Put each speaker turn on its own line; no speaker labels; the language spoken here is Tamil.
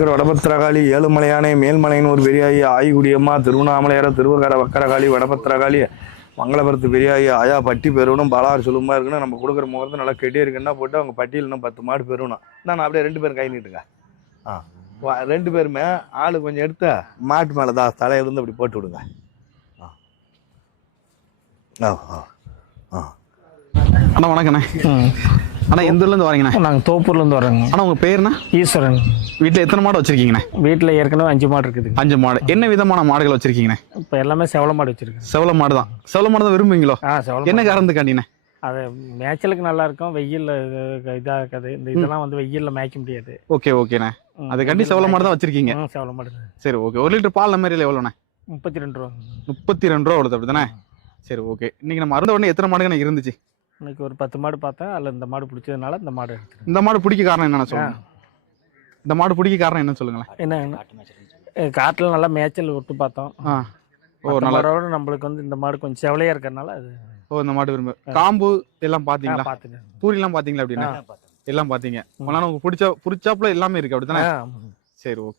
திரு வடபத்திரகாளி ஏழுமலையானை மேல்மலையின் ஒரு பெரியாயி ஆய்குடியம்மா திருவண்ணாமலையார திருவகார வக்கரகாளி வடபத்திரகாளி மங்களபுரத்து பெரியாயி ஆயா பட்டி பெறணும் பாலாறு சொல்லுமா இருக்குன்னு நம்ம கொடுக்குற முகூர்த்தம் நல்லா கெட்டி இருக்குன்னா போட்டு அவங்க பட்டியல் இன்னும் பத்து மாடு பெறணும் நான் அப்படியே ரெண்டு பேரும் கை நீட்டுங்க ஆ. ரெண்டு பேருமே ஆளு கொஞ்சம் எடுத்து மாட்டு மேலே தான் தலையிலிருந்து அப்படி போட்டு விடுங்க. ஆ. ஆ ஆ ஆ.
அண்ணா வணக்கண்ணே. அண்ணா எந்த ஊர்லேருந்து வரீங்கண்ணே?
நாங்கள் தோப்பூர்லேருந்து வரோங்க
அண்ணா உங்கள் பேருண்ணா?
ஈஸ்வரன்.
வீட்டில் எத்தனை மாடு வச்சிருக்கீங்கண்ணே?
வீட்டில் ஏற்கனவே அஞ்சு மாடு இருக்குதுங்க
அஞ்சு மாடு. என்ன விதமான மாடுகள் வச்சிருக்கீங்கண்ணே?
இப்போ எல்லாமே செவல மாடு வச்சுருக்கேன்
செவல மாடு தான். செவல மாடு தான் விரும்புவீங்களோ?
ஆ செவல
என்ன காரணத்துக்காண்டிண்ணே
அது மேய்ச்சலுக்கு நல்லா இருக்கும். வெயிலில் இதாக இருக்காது. இந்த இதெல்லாம் வந்து வெயிலில் மேய்க்க முடியாது.
ஓகே ஓகேண்ணே. அதுக்காண்டி செவல மாடு தான் வச்சிருக்கீங்க.
செவல மாடு.
சரி ஓகே. ஒரு லிட்டர் பால் மாதிரியில் எவ்வளோண்ணே?
முப்பத்தி ரெண்டு ரூபா.
முப்பத்தி ரெண்டு ரூபா வருது அப்படி தானே சரி ஓகே. இன்னைக்கு நம்ம அருந்த உடனே எத்தனை மாடுங்க இருந்துச்சு?
இன்னைக்கு ஒரு பத்து மாடு பார்த்தேன் அதில் இந்த மாடு பிடிச்சதுனால இந்த மாடு எடுத்துருக்கேன்
இந்த மாடு பிடிக்க காரணம் என்னென்ன சொல்லுங்க. இந்த மாடு பிடிக்க காரணம் என்ன சொல்லுங்களேன்.
என்ன காட்டில் நல்லா மேய்ச்சல் விட்டு பார்த்தோம்.
ஓ நல்லா
நம்மளுக்கு வந்து இந்த மாடு கொஞ்சம் செவலையாக இருக்கிறனால அது
ஓ இந்த மாடு விரும்ப காம்பு எல்லாம் பார்த்தீங்களா?
பார்த்துட்டேன்
தூரிலாம் பார்த்தீங்களா அப்படின்னா? எல்லாம் பார்த்தீங்க. அதனால உங்களுக்கு பிடிச்ச பிடிச்சாப்புல எல்லாமே இருக்கு அப்படி தானே சரி ஓகே.